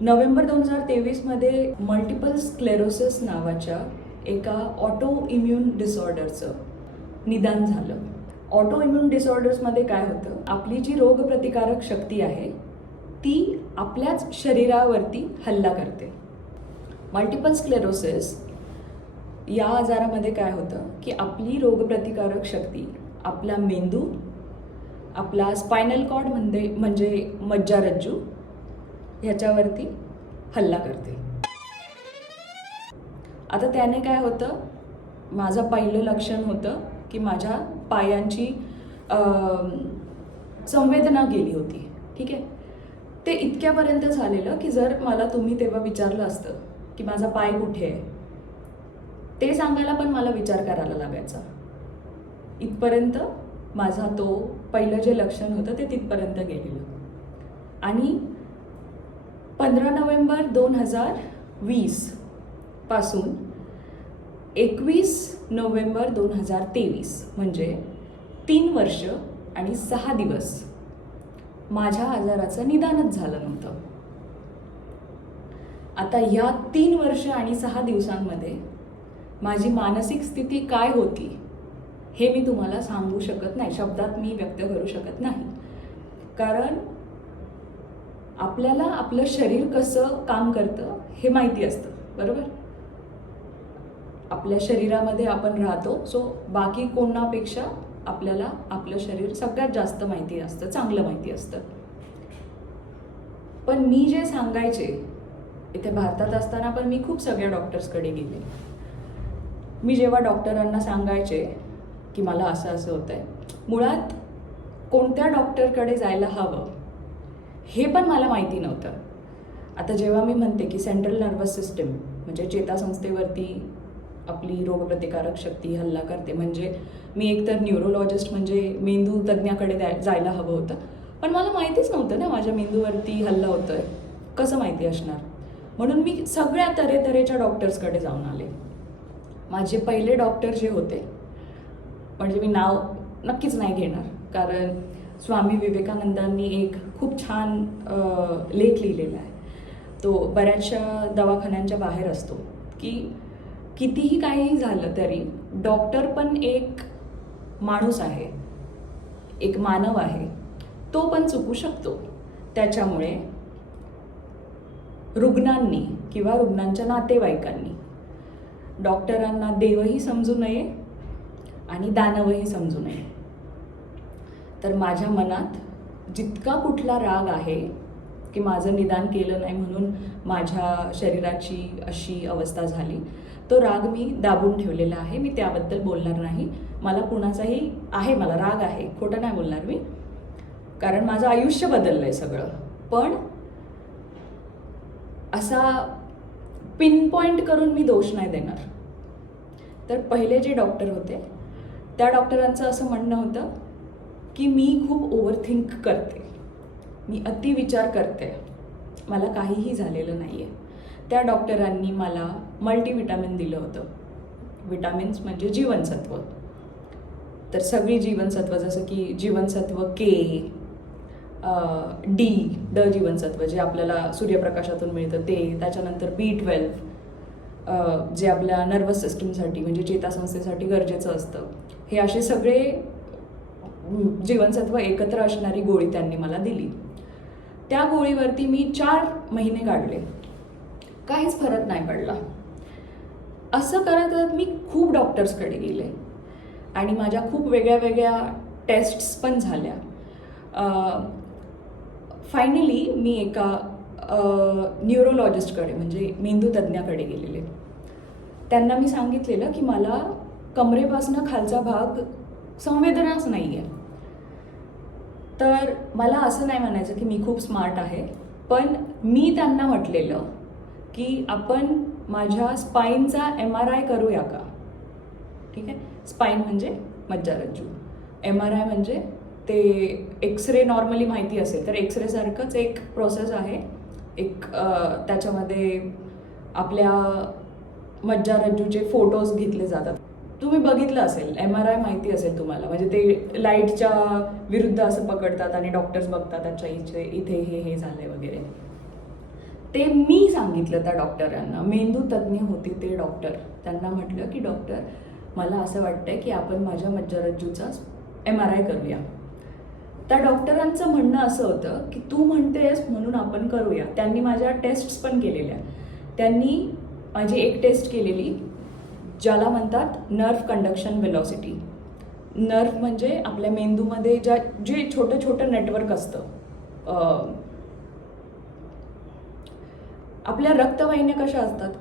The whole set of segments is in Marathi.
नोव्हेंबर 2023मध्ये मल्टिपल स्क्लेरोसिस नावाच्या एका ऑटो इम्युन डिसऑर्डरचं निदान झालं. ऑटो इम्युन डिसऑर्डर्समध्ये काय होतं, आपली जी रोगप्रतिकारक शक्ती आहे ती आपल्याच शरीरावरती हल्ला करते. मल्टिपल स्क्लेरोसिस या आजारामध्ये काय होतं की आपली रोगप्रतिकारक शक्ती आपला मेंदू, आपला स्पायनल कॉर्ड म्हणजे मज्जारज्जू ह्याच्यावरती हल्ला करते. आता त्याने काय होतं, माझं पहिलं लक्षण होतं की माझ्या पायांची संवेदना गेली होती. ठीक आहे, ते इतक्यापर्यंत झालेलं की जर मला तुम्ही तेव्हा विचारलं असतं की माझा पाय कुठे आहे, ते सांगायला पण मला विचार करायला लागायचा. इथपर्यंत माझा तो पहिलं जे लक्षण होतं ते तिथपर्यंत गेलेलं. आणि 15 नोव्हेंबर 2020 पासून 21 नोव्हेंबर 2023 म्हणजे 3 वर्ष आणि 6 दिवस माझ्या आजाराचं निदानच झालं नव्हतं. आता ह्या 3 वर्ष आणि 6 दिवसांमध्ये माझी मानसिक स्थिती काय होती हे मी तुम्हाला सांगू शकत नाही, शब्दात मी व्यक्त करू शकत नाही. कारण आपल्याला आपलं शरीर कसं काम करतं हे माहिती असतं, बरोबर. आपल्या शरीरामध्ये आपण राहतो, सो बाकी कोणापेक्षा आपल्याला आपलं शरीर सगळ्यात जास्त माहिती असतं, चांगलं माहिती असतं. पण मी जे सांगायचे इथे भारतात असताना पण मी खूप सगळ्या डॉक्टर्सकडे गेले. मी जेव्हा डॉक्टरांना सांगायचे की मला असं असं होतंय, मुळात कोणत्या डॉक्टरकडे जायला हवं हे पण मला माहिती नव्हतं. आता जेव्हा मी म्हणते की सेंट्रल नर्वस सिस्टम म्हणजे चेतासंस्थेवरती आपली रोगप्रतिकारक शक्ती हल्ला करते, म्हणजे मी एकतर न्यूरोलॉजिस्ट म्हणजे मेंदू तज्ज्ञाकडे जायला हवं होतं. पण मला माहितीच नव्हतं ना माझ्या मेंदूवरती हल्ला होतोय, कसं माहिती असणार. म्हणून मी सगळ्या तऱ्हेच्या डॉक्टर्सकडे जाऊन आले. माझे पहिले डॉक्टर जे होते, म्हणजे मी नाव नक्कीच नाही घेणार, कारण स्वामी विवेकानंदांनी एक खूप छान लेख लिहिलेला आहे. तो बऱ्याचशा दवाखान्यांच्या बाहेर असतो की कितीही काही झालं तरी डॉक्टर पण एक माणूस आहे, एक मानव आहे, तो पण चुकू शकतो. त्याच्यामुळे रुग्णांनी किंवा रुग्णांच्या नातेवाईकांनी डॉक्टरांना देवही समजू नये आणि दानवही समजू नये. तर माझ्या मनात जितका कुठला राग आहे की माझं निदान केलं नाही म्हणून माझ्या शरीराची अशी अवस्था झाली, तो राग मी दाबून ठेवलेला आहे. मी त्याबद्दल बोलणार नाही. मला कुणाचाही आहे, मला राग आहे, खोटं नाही बोलणार मी, कारण माझं आयुष्य बदललं आहे सगळं. पण असा पिनपॉइंट करून मी दोष नाही देणार. तर पहिले जे डॉक्टर होते त्या डॉक्टरांचं असं म्हणणं होतं की मी खूप ओव्हरथिंक करते, मी अतिविचार करते, मला काहीही झालेलं नाही आहे. त्या डॉक्टरांनी मला मल्टीविटामिन दिलं होतं. विटामिन्स म्हणजे जीवनसत्व. तर सगळी जीवनसत्व, जसं की जीवनसत्व के, ड जीवनसत्व जे आपल्याला सूर्यप्रकाशातून मिळतं ते, त्याच्यानंतर B12 जे आपल्या नर्वस सिस्टमसाठी म्हणजे चेतासंस्थेसाठी गरजेचं असतं. हे असे सगळे जीवनसत्व एकत्र असणारी गोळी त्यांनी मला दिली. त्या गोळीवरती मी 4 महिने काढले, काहीच फरक नाही पडला. असं करत करत मी खूप डॉक्टर्सकडे गेले आणि माझ्या खूप वेगळ्या टेस्ट्स पण झाल्या. फायनली मी एका न्यूरोलॉजिस्टकडे म्हणजे मेंदू तज्ज्ञाकडे गेलेले. त्यांना मी सांगितलेलं की मला कमरेपासून खालचा भाग संवेदनाच नाही आहे. तर मला असं नाही म्हणायचं की मी खूप स्मार्ट आहे, पण मी त्यांना म्हटलेलं की आपण माझ्या स्पाईनचा MRI करूया का. ठीक आहे, स्पाईन म्हणजे मज्जारज्जू, MRI म्हणजे ते एक्सरे नॉर्मली माहिती असेल तर एक्सरेसारखंच एक प्रोसेस आहे. एक त्याच्यामध्ये आपल्या मज्जारज्जूचे फोटोज घेतले जातात. तुम्ही बघितलं असेल, MRI माहिती असेल तुम्हाला, म्हणजे ते लाईटच्या विरुद्ध असं पकडतात आणि डॉक्टर्स बघतात अच्छा इथे हे झालंय वगैरे. ते मी सांगितलं त्या डॉक्टरांना, मेंदू तज्ज्ञ होते ते डॉक्टर. त्यांना म्हटलं की डॉक्टर, मला असं वाटतंय की आपण माझ्या मज्जारज्जूचा MRI करूया. त्या डॉक्टरांचं म्हणणं असं होतं की तू म्हणतेस म्हणून आपण करूया. त्यांनी माझ्या टेस्ट्स पण केलेल्या. त्यांनी माझी एक टेस्ट केलेली ज्याला म्हणतात नर्व कंडक्शन वेलॉसिटी. नर्व म्हणजे आपल्या मेंदूमध्ये जे छोटं छोटं नेटवर्क असतं. आपल्या रक्तवाहिन्या कशा असतात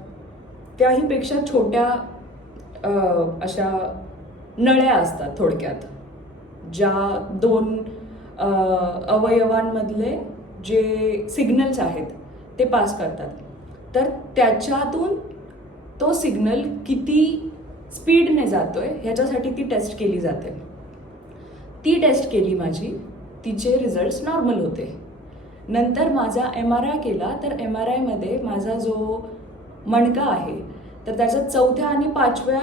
त्याहीपेक्षा छोट्या अशा नळ्या असतात थोडक्यात, ज्या दोन अवयवांमधले जे सिग्नल्स आहेत ते पास करतात. तर त्याच्यातून तो सिग्नल किती स्पीडने जातोय ह्याच्यासाठी ती टेस्ट केली जाते. ती टेस्ट केली माझी, तिचे रिझल्ट्स नॉर्मल होते. नंतर माझा MRI केला, तर MRIमध्ये माझा जो मणका आहे तर त्याच्या 4थ्या आणि 5व्या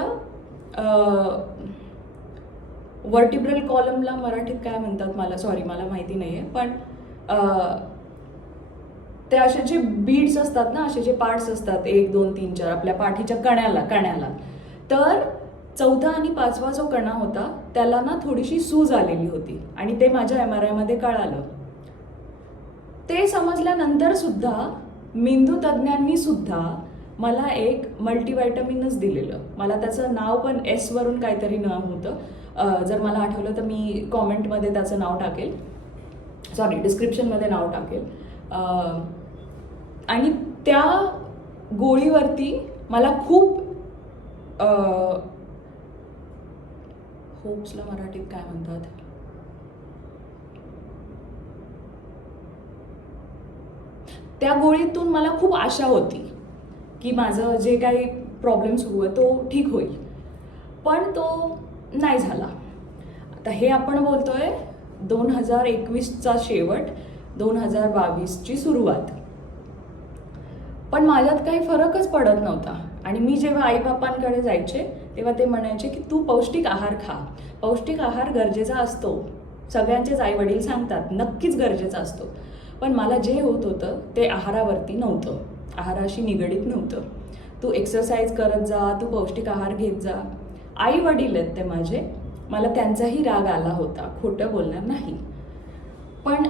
वर्टिब्रल कॉलमला मराठीत काय म्हणतात मला माहिती नाही आहे, पण ते असे जे बीड्स असतात ना, असे जे पार्ट्स असतात 1 2 3 4 आपल्या पाठीच्या कण्याला, तर 4था आणि 5वा जो कणा होता त्याला ना थोडीशी सूज आलेली होती आणि ते माझ्या MRIमध्ये कळालं. ते समजल्यानंतर सुद्धा मेंदू तज्ज्ञांनी सुद्धा मला एक मल्टीव्हिटॅमिनच दिलेलं. मला त्याचं नाव पण S वरून काहीतरी नाव होतं. जर मला आठवलं तर मी कॉमेंटमध्ये त्याचं नाव टाकेल, डिस्क्रिप्शनमध्ये नाव टाकेल. आणि त्या गोळीवरती मला खूप होप्सला मराठीत काय म्हणतात, त्या गोळीतून मला खूप आशा होती की माझं जे काही प्रॉब्लेम सुरू आहे तो ठीक होईल, पण तो नाही झाला. आता हे आपण बोलतोय 2021चा शेवट, 2022ची सुरुवात. पण माझ्यात काही फरकच पडत नव्हता. आणि मी जेव्हा आईबापांकडे जायचे तेव्हा ते म्हणायचे की तू पौष्टिक आहार खा. पौष्टिक आहार गरजेचा असतो, सगळ्यांचेच आईवडील सांगतात, नक्कीच गरजेचा असतो. पण मला जे होत होतं ते आहारावरती नव्हतं, आहाराशी निगडीत नव्हतं. तू एक्सरसाइज करत जा, तू पौष्टिक आहार घेत जा. आई वडील आहेत ते माझे, मला त्यांचाही राग आला होता, खोटं बोलणार नाही. पण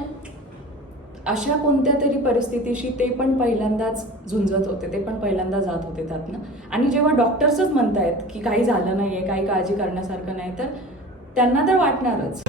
अशा कोणत्या तरी परिस्थितीशी ते पण पहिल्यांदाच झुंजत होते, ते पण पहिल्यांदा जात होते त्यातनं. आणि जेव्हा डॉक्टर्सच म्हणतायत की काही झालं नाहीये, काही काळजी करण्यासारखं नाही, तर त्यांना तर वाटणारच.